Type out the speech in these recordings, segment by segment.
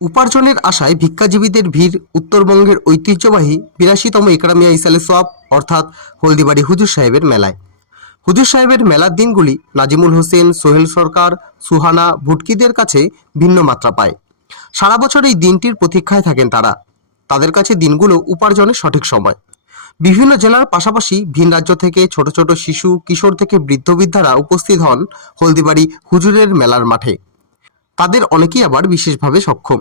উপার্জনের আশায় ভিক্ষাজীবীদের ভিড় উত্তরবঙ্গের ঐতিহ্যবাহী ৮২তম ইকরামিয়া ইসালে সোয়াব অর্থাৎ হলদিবাড়ি হুজুর সাহেবের মেলায়। হুজুর সাহেবের মেলার দিনগুলি নাজিমুল হোসেন, সোহেল সরকার, সুহানা, ভুটকিদের কাছে ভিন্ন মাত্রা পায়। সারা বছর এই দিনটির প্রতীক্ষায় থাকেন তারা। তাদের কাছে দিনগুলো উপার্জনের সঠিক সময়। বিভিন্ন জেলার পাশাপাশি ভিন রাজ্য থেকে ছোট ছোট শিশু, কিশোর থেকে বৃদ্ধ বৃদ্ধারা উপস্থিত হন হলদিবাড়ি হুজুরের মেলার মাঠে। তাদের অনেকেই আবার বিশেষভাবে সক্ষম।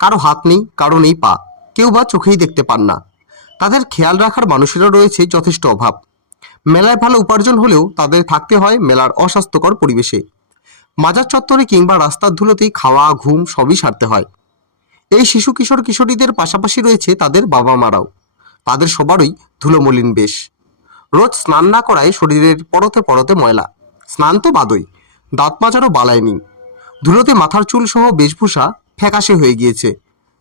কারো হাত নেই, কারো নেই পা, কেউ বা চোখেই দেখতে পান না। তাদের খেয়াল রাখার মানুষেরও রয়েছে যথেষ্ট অভাব। মেলায় ভালো উপার্জন হলেও তাদের থাকতে হয় মেলার অস্বাস্থ্যকর পরিবেশে। মাজার চত্বরে কিংবা রাস্তার ধুলোতেই খাওয়া, ঘুম সবই সারতে হয়। এই শিশু, কিশোর, কিশোরীদের পাশাপাশি রয়েছে তাদের বাবা মারাও। তাদের সবারই ধুলোমলিন বেশ। রোজ স্নান না করায় শরীরের পরতে পরতে ময়লা। স্নান তো বাদই, দাঁত মাজারও বালাই নেই। ধুলোতে মাথার চুল সহ বেশভূষা ফ্যাকাশে হয়ে গিয়েছে।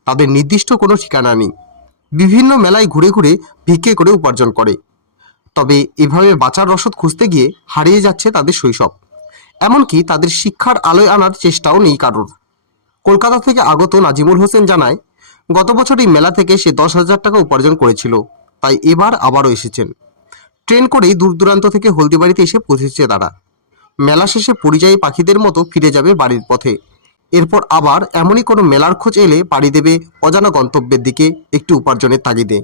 তাদের নির্দিষ্ট কোনো ঠিকানা নেই। বিভিন্ন মেলায় ঘুরে ঘুরে ভিক্ষে করে উপার্জন করে। তবে এভাবে বাঁচার রসদ খুঁজতে গিয়ে হারিয়ে যাচ্ছে তাদের শৈশব। এমনকি তাদের শিক্ষার আলোয় আনার চেষ্টাও নেই কারোর। কলকাতা থেকে আগত নাজিমুল হোসেন জানায়, গত বছর এই মেলা থেকে সে ১০,০০০ টাকা উপার্জন করেছিল, তাই এবার আবারও এসেছেন। ট্রেন করেই দূর দূরান্ত থেকে হলদিবাড়িতে এসে পৌঁছেছে তারা। মেলা শেষে পরিযায়ী পাখিদের মতো ফিরে যাবে বাড়ির পথে। এরপর আবার এমনই কোনো মেলার খোঁজ এলে পাড়ি দেবে অজানা গন্তব্যের দিকে একটু উপার্জনের তাগিদে।